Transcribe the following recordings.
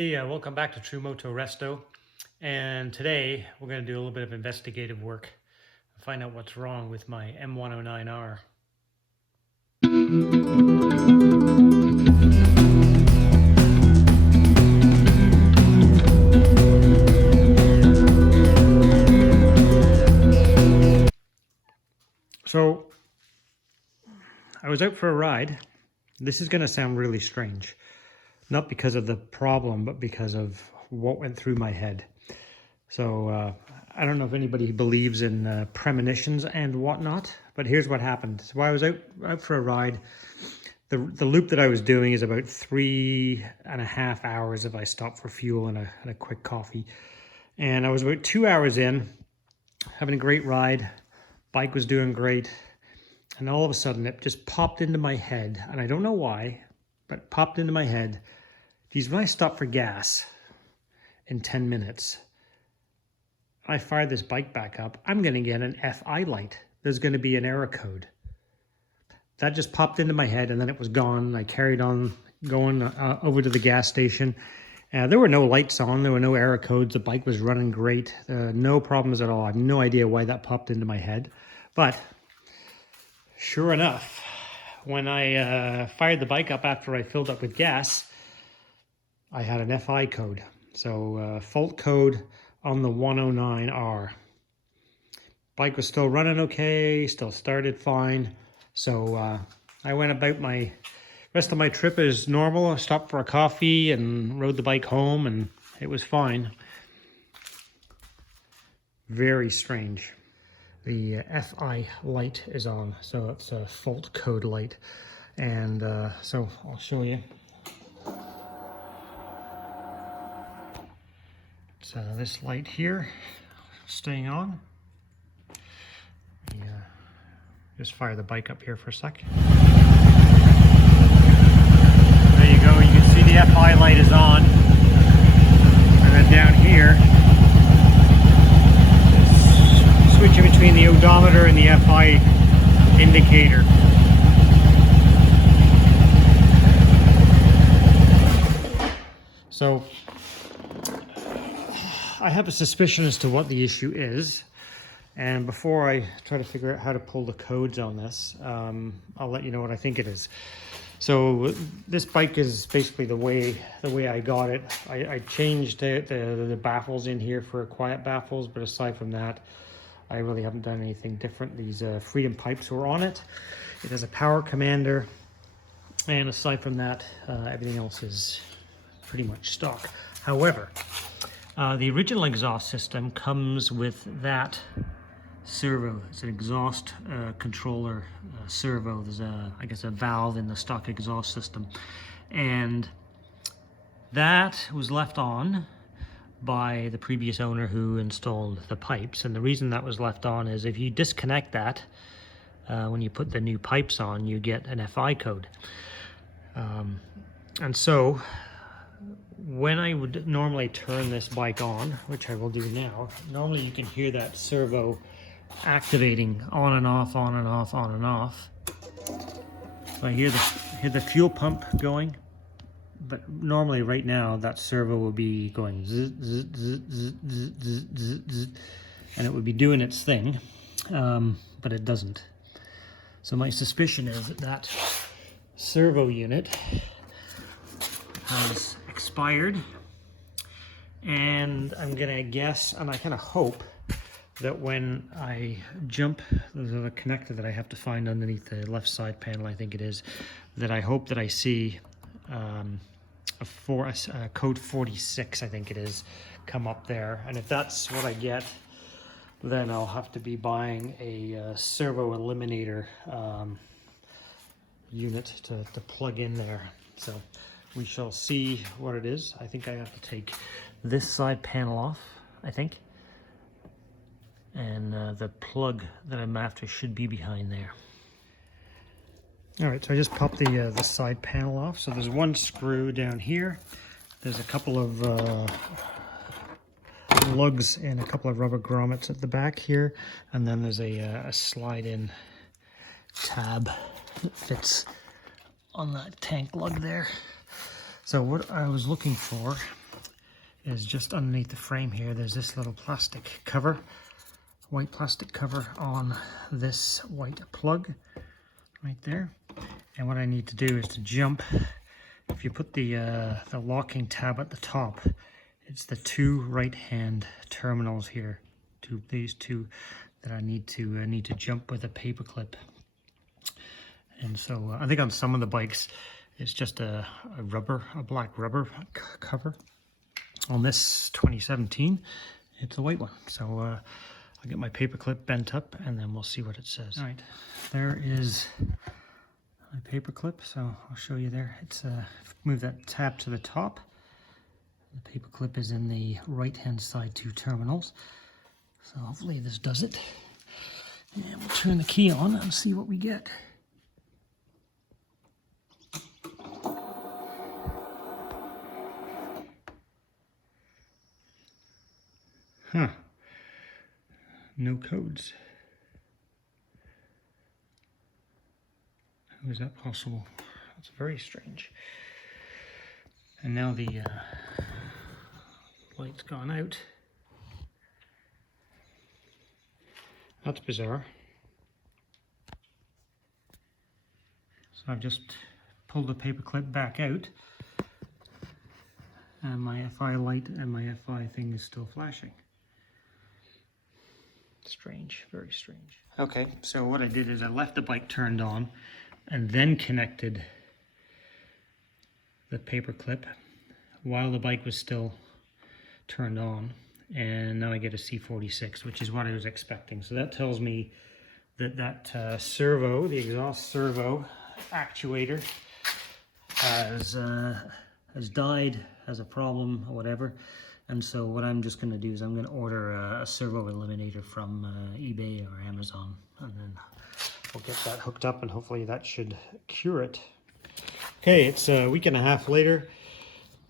Hey, welcome back to True-Moto-Resto. And today we're going to do a little bit of investigative work and find out what's wrong with my M109R. So I was out for a ride. This is going to sound really strange. Not because of the problem, but because of what went through my head. So I don't know if anybody believes in premonitions and whatnot, but here's what happened. So I was out for a ride. The loop that I was doing is about 3.5 hours if I stop for fuel and a quick coffee. And I was about 2 hours in, having a great ride. Bike was doing great. And all of a sudden it just popped into my head, and I don't know why, but it popped into my head. Geez, when I stop for gas in 10 minutes, I fire this bike back up, I'm going to get an FI light. There's going to be an error code. That just popped into my head, and then it was gone. I carried on going over to the gas station. There were no lights on. There were no error codes. The bike was running great. No problems at all. I have no idea why that popped into my head. But sure enough, when I fired the bike up after I filled up with gas, I had an FI code. So fault code on the 109R. Bike was still running okay, still started fine. So I went about my rest of my trip as normal. I stopped for a coffee and rode the bike home, and it was fine. Very strange. The FI light is on, so it's a fault code light. And so I'll show you. It's this light here, staying on. Just fire the bike up here for a sec. There you go, you can see the FI light is on. And then down here, switching between the odometer and the FI indicator. So I have a suspicion as to what the issue is, and before I try to figure out how to pull the codes on this, I'll let you know what I think it is. So this bike is basically the way I got it. I changed the baffles in here for quiet baffles, but aside from that, I really haven't done anything different. These Freedom pipes were on it. It has a power commander, and aside from that, everything else is pretty much stock. However, the original exhaust system comes with that servo. It's an exhaust controller servo. There's I guess a valve in the stock exhaust system, and that was left on by the previous owner who installed the pipes. And the reason that was left on is if you disconnect that when you put the new pipes on, you get an FI code. And so when I would normally turn this bike on, which I will do now, normally you can hear that servo activating on and off, on and off, on and off. I hear the fuel pump going, but normally right now that servo will be going zzz, zzz, zzz, zzz, zzz, zzz, zzz, and it would be doing its thing, but it doesn't. So my suspicion is that servo unit has expired, and I'm gonna guess, and I kind of hope that when I jump, there's a connector that I have to find underneath the left side panel, I think it is, that I hope that I see a code 46, I think it is, come up there. And if that's what I get, then I'll have to be buying a servo eliminator unit to plug in there. So we shall see what it is. I think I have to take this side panel off, I think. And the plug that I'm after should be behind there. All right, so I just popped the side panel off. So there's one screw down here. There's a couple of lugs and a couple of rubber grommets at the back here. And then there's a slide-in tab that fits on that tank lug there. So what I was looking for is just underneath the frame here. There's this little plastic cover, white plastic cover on this white plug right there. And what I need to do is to jump. If you put the locking tab at the top, it's the two right-hand terminals here, these two that I need to jump with a paper clip. And so I think on some of the bikes it's just a black rubber cover. On this 2017, it's a white one. So I'll get my paper clip bent up and then we'll see what it says. All right, there is my paper clip. So I'll show you there. It's move that tab to the top. The paper clip is in the right-hand side two terminals. So hopefully this does it. And we'll turn the key on and see what we get. Huh. No codes. How is that possible? That's very strange. And now the light's gone out. That's bizarre. So I've just pulled the paper clip back out, and my FI light and my FI thing is still flashing. Strange, very strange. Okay, so what I did is I left the bike turned on and then connected the paper clip while the bike was still turned on, and now I get a C46, which is what I was expecting. So that tells me that servo, the exhaust servo actuator, has died, has a problem or whatever. And so what I'm just going to do is I'm going to order a servo eliminator from eBay or Amazon, and then we'll get that hooked up and hopefully that should cure it. Okay, it's a week and a half later,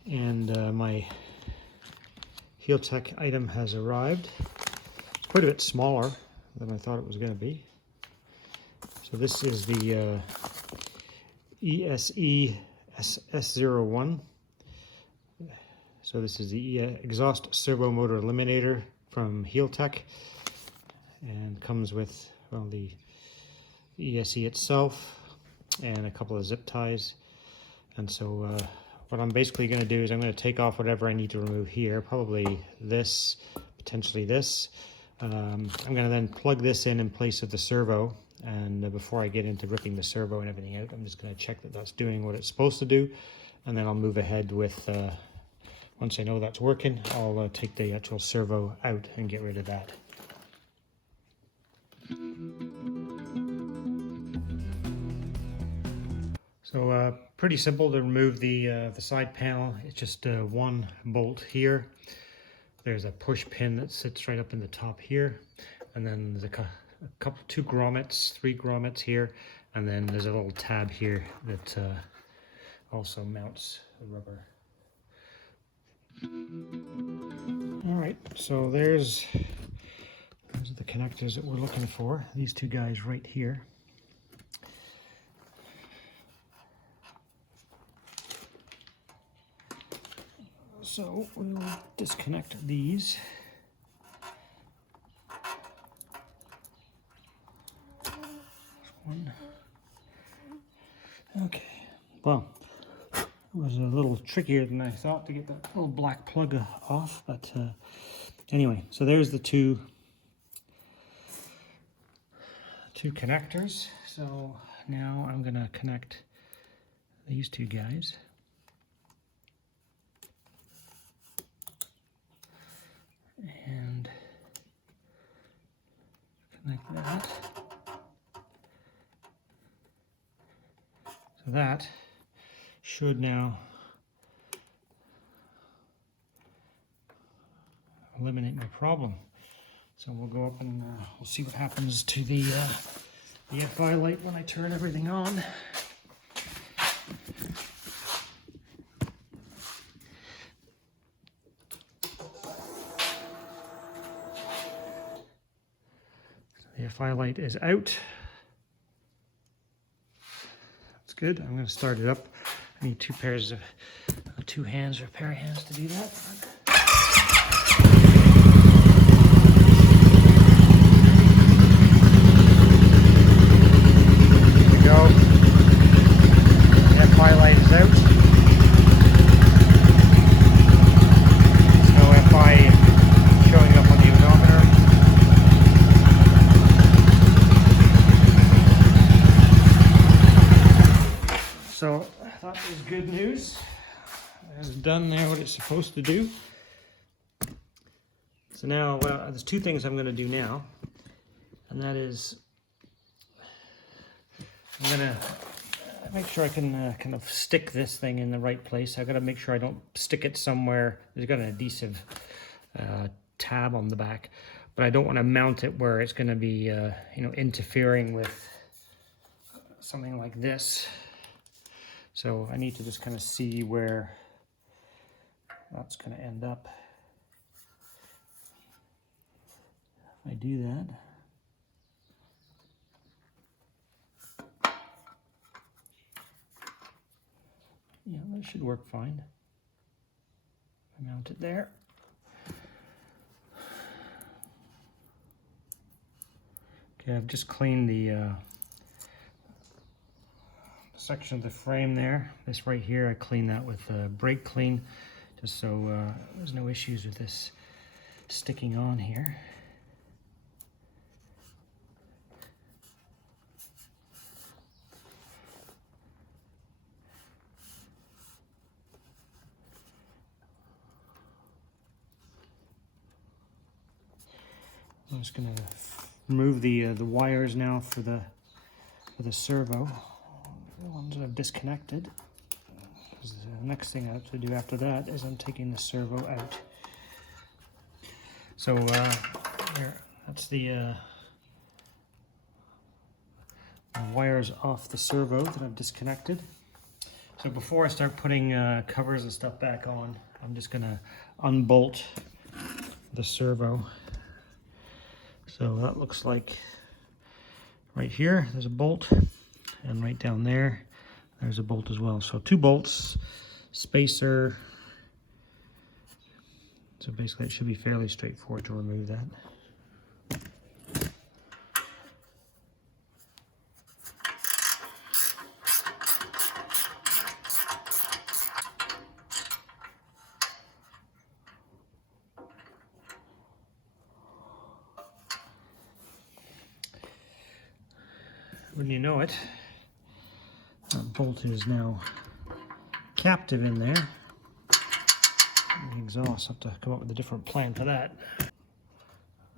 and my Heel Tech item has arrived. It's quite a bit smaller than I thought it was going to be. So this is the ESE S01. So this is the exhaust servo motor eliminator from Heel Tech, and comes with, well, the ESE itself and a couple of zip ties. And so what I'm basically going to do is I'm going to take off whatever I need to remove here, probably this, potentially this. I'm going to then plug this in place of the servo, and before I get into ripping the servo and everything out, I'm just going to check that that's doing what it's supposed to do, and then I'll move ahead with once I know that's working, I'll take the actual servo out and get rid of that. So pretty simple to remove the side panel. It's just one bolt here. There's a push pin that sits right up in the top here, and then there's two grommets, three grommets here, and then there's a little tab here that also mounts the rubber. All right, so those are the connectors that we're looking for. These two guys right here. So we'll disconnect these. One. Okay, well, it was a little trickier than I thought to get that little black plug off, but anyway, so there's the two connectors. So now I'm gonna connect these two guys. And connect that. So that should now eliminate my problem. So we'll go up and we'll see what happens to the FI light when I turn everything on. The FI light is out. That's good. I'm going to start it up. I need two hands or a pair of hands to do that. side is out. No FI showing up on the odometer. So that is good news. It's done there what it's supposed to do. So now, there's two things I'm going to do now, and that is I'm going to make sure I can kind of stick this thing in the right place. I've got to make sure I don't stick it somewhere. There's got an adhesive tab on the back, but I don't want to mount it where it's going to be, you know, interfering with something like this. So I need to just kind of see where that's going to end up. If I do that, yeah, that should work fine. I mount it there. Okay, I've just cleaned the section of the frame there. This right here, I cleaned that with brake clean, just so there's no issues with this sticking on here. I'm just going to remove the wires now for the servo, the ones that I've disconnected. The next thing I have to do after that is I'm taking the servo out. So there, that's the wires off the servo that I've disconnected. So before I start putting covers and stuff back on, I'm just going to unbolt the servo. So that looks like right here, there's a bolt, and right down there, there's a bolt as well. So 2 bolts, spacer. So basically it should be fairly straightforward to remove that. Wouldn't you know it, that bolt is now captive in there. The exhaust, have to come up with a different plan for that.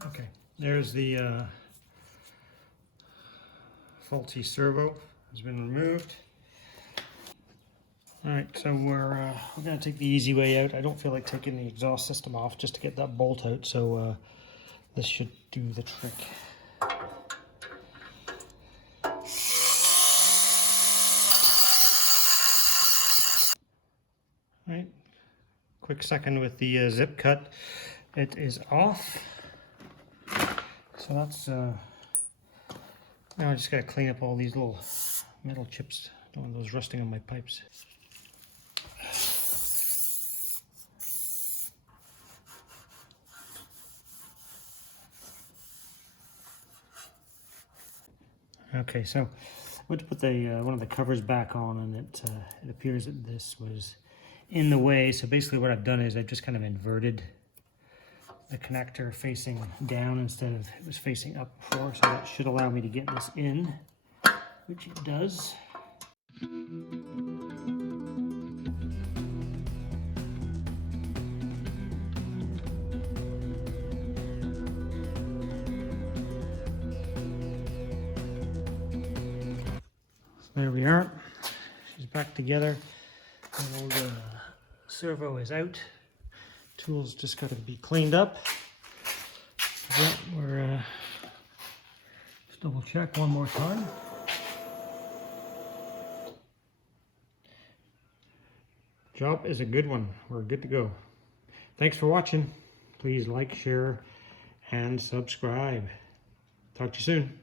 Okay, there's the faulty servo, has been removed. All right, so we're going to take the easy way out. I don't feel like taking the exhaust system off just to get that bolt out, so this should do the trick. Right, quick second with the zip cut. It is off. So that's now I just got to clean up all these little metal chips. Don't want those rusting on my pipes. Okay, so I went to put the one of the covers back on, and it appears that this was in the way. So basically what I've done is I've just kind of inverted the connector facing down instead of it was facing up before. So that should allow me to get this in, which it does. There we are. She's back together. And the servo is out. Tools just got to be cleaned up. Yeah, we're just double check one more time. Job is a good one. We're good to go. Thanks for watching. Please like, share, and subscribe. Talk to you soon.